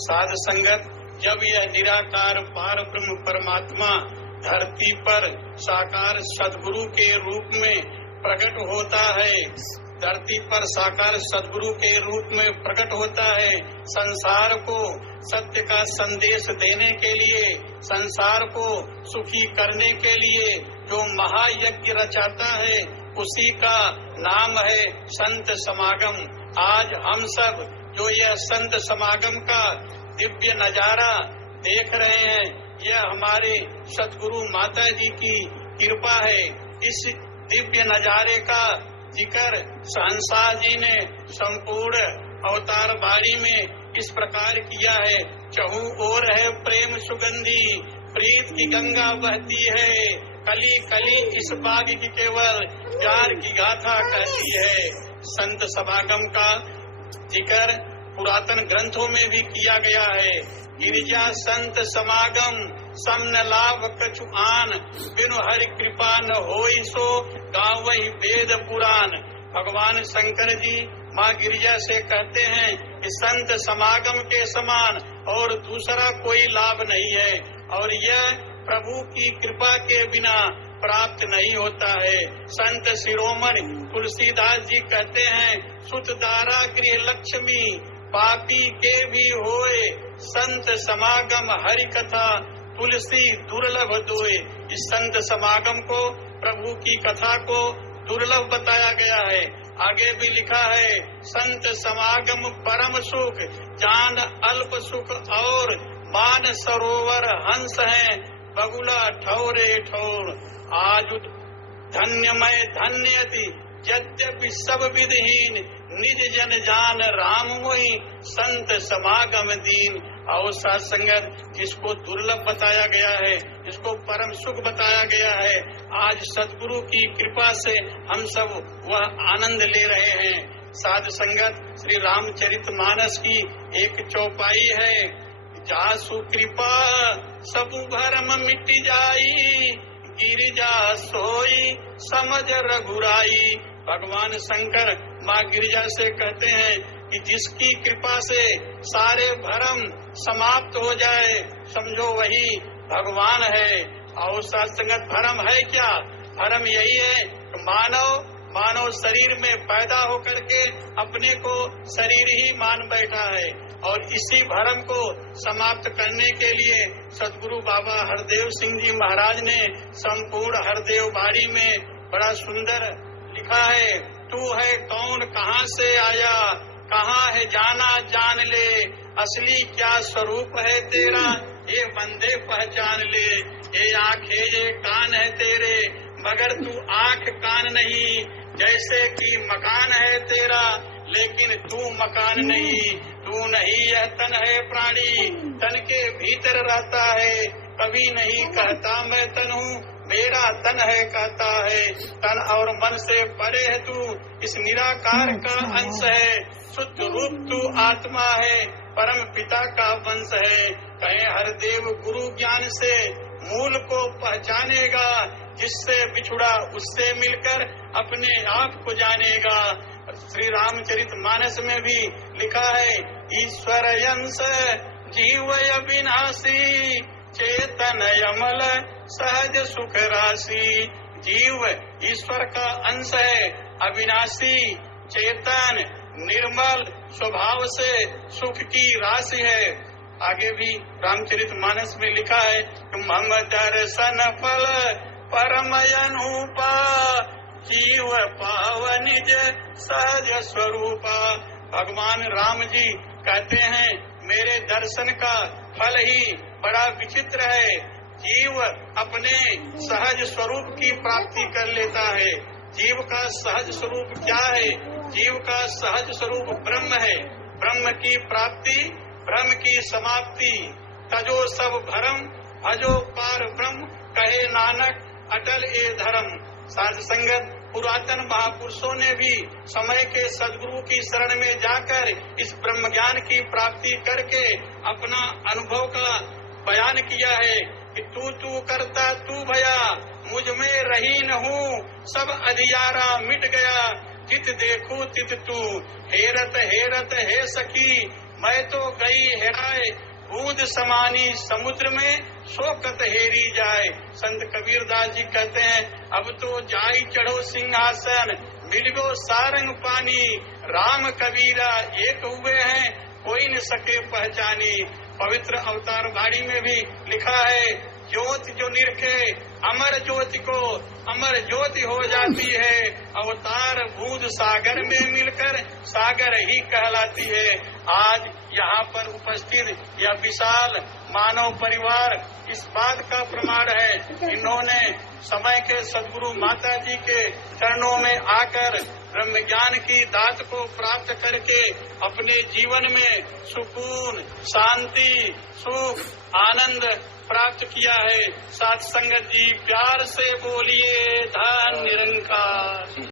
साध संगत, जब यह निराकार पार ब्रह्म परमात्मा धरती पर साकार सद्गुरु के रूप में प्रकट होता है, धरती पर साकार सद्गुरु के रूप में प्रकट होता है, संसार को सत्य का संदेश देने के लिए, संसार को सुखी करने के लिए जो महायज्ञ रचाता है, उसी का नाम है संत समागम। आज हम सब जो यह संत समागम का दिव्य नजारा देख रहे हैं, यह हमारे सद्गुरु माता जी की कृपा है। इस दिव्य नजारे का जिक्र शहंशाह जी ने संपूर्ण अवतार बारी में इस प्रकार किया है। चहु ओर है प्रेम सुगंधी, प्रीत की गंगा बहती है, कली कली इस बाग की केवल प्यार की गाथा कहती है। संत समागम का जिक्र पुरातन ग्रंथों में भी किया गया है। गिरिजा संत समागम समन लाभ कछु आन, बिनु हरि कृपा न होई सो गावहि वेद पुराण। भगवान शंकर जी माँ गिरिजा से कहते हैं कि संत समागम के समान और दूसरा कोई लाभ नहीं है, और यह प्रभु की कृपा के बिना प्राप्त नहीं होता है। संत शिरोमणि तुलसीदास जी कहते हैं, सुत दारा गृह लक्ष्मी, पापी के भी होए, संत समागम हरि कथा, तुलसी दुर्लभ दोए। इस संत समागम को, प्रभु की कथा को दुर्लभ बताया गया है। आगे भी लिखा है, संत समागम परम सुख, जान अल्प सुख और मान सरोवर हंस है, बगुला ठौरे ठौर। आज धन्यमय धन्यति यद्यपि सब विधहीन, निज जन जान राम मोहि, संत समागम दीन। और साथ संगत, जिसको दुर्लभ बताया गया है, जिसको परम सुख बताया गया है, आज सद्गुरु की कृपा से हम सब वह आनंद ले रहे हैं। साध संगत, श्री रामचरितमानस की एक चौपाई है, जासु कृपा सबु भरम मिट जाई, गिरिजा सोई समझ रघुराई। भगवान शंकर माँ गिरिजा से कहते हैं कि जिसकी कृपा से सारे भरम समाप्त हो जाए, समझो वही भगवान है। और साथ संगत, भरम है क्या? भरम यही है कि मानव शरीर में पैदा होकर के अपने को शरीर ही मान बैठा है, और इसी भरम को समाप्त करने के लिए सद्गुरु बाबा हरदेव सिंह जी महाराज ने संपूर्ण हरदेव बाड़ी में बड़ा सुंदर लिखा है, तू है कौन, कहाँ से आया, कहाँ है जाना जान ले, असली क्या स्वरूप है तेरा, ये बंदे पहचान ले। ये आँखें ये कान है तेरे, मगर तू आँख कान नहीं, जैसे कि मकान है तेरा, लेकिन तू मकान नहीं। तू नहीं यह तन है प्राणी, तन के भीतर रहता है, कभी नहीं कहता मैं तन हूँ, मेरा तन है कहता है। तन और मन से परे है तू, इस निराकार का अंश है, शुद्ध रूप तू आत्मा है, परम पिता का वंश है। कहे हरदेव गुरु ज्ञान से मूल को पहचानेगा, जिससे बिछुड़ा उससे मिलकर अपने आप को जानेगा। श्री रामचरितमानस में भी लिखा है, ईश्वर अंश जीव अविनाशी, चेतन अमल सहज सुख राशि। जीव ईश्वर का अंश है, अविनाशी, चेतन, निर्मल स्वभाव से सुख की राशि है। आगे भी रामचरितमानस में लिखा है, मम दर्शन फल परम अनूपा, जीव पाव निज सहज स्वरूपा। भगवान राम जी कहते हैं, मेरे दर्शन का फल ही बड़ा विचित्र है, जीव अपने सहज स्वरूप की प्राप्ति कर लेता है। जीव का सहज स्वरूप क्या है? जीव का सहज स्वरूप ब्रह्म है। ब्रह्म की प्राप्ति, ब्रह्म की समाप्ति, तजो सब भरम, भजो पार ब्रह्म, कहे नानक अटल ए धर्म। साध संगत, पुरातन महापुरुषों ने भी समय के सद्गुरु की शरण में जाकर इस ब्रह्म ज्ञान की प्राप्ति करके अपना अनुभव का बयान किया है कि तू करता तू भया, मुझ में रही न हूँ, सब अधियारा मिट गया, तित देखू तित तू, हेरत हेरत हे सखी, मैं तो गई हेराए बूंद समानी समुद्र में शोकत हेरी जाए। संत कबीरदास जी कहते हैं अब तो जाई चढ़ो सिंहासन मिलियो सारंग पानी। राम कबीरा एक हुए हैं कोई न सके पहचानी। पवित्र अवतार बाड़ी में भी लिखा है ज्योत जो निरखे अमर ज्योति को अमर ज्योति हो जाती है। अवतार बूंद सागर में मिलकर सागर ही कहलाती है। आज यहाँ पर उपस्थित यह विशाल मानव परिवार इस बात का प्रमाण है। इन्होंने समय के सद्गुरु माता जी के चरणों में आकर ब्रह्म ज्ञान की दात को प्राप्त करके अपने जीवन में सुकून, शांति, सुख, आनंद प्राप्त किया है। साथ संगत जी प्यार से बोलिए धन निरंकार।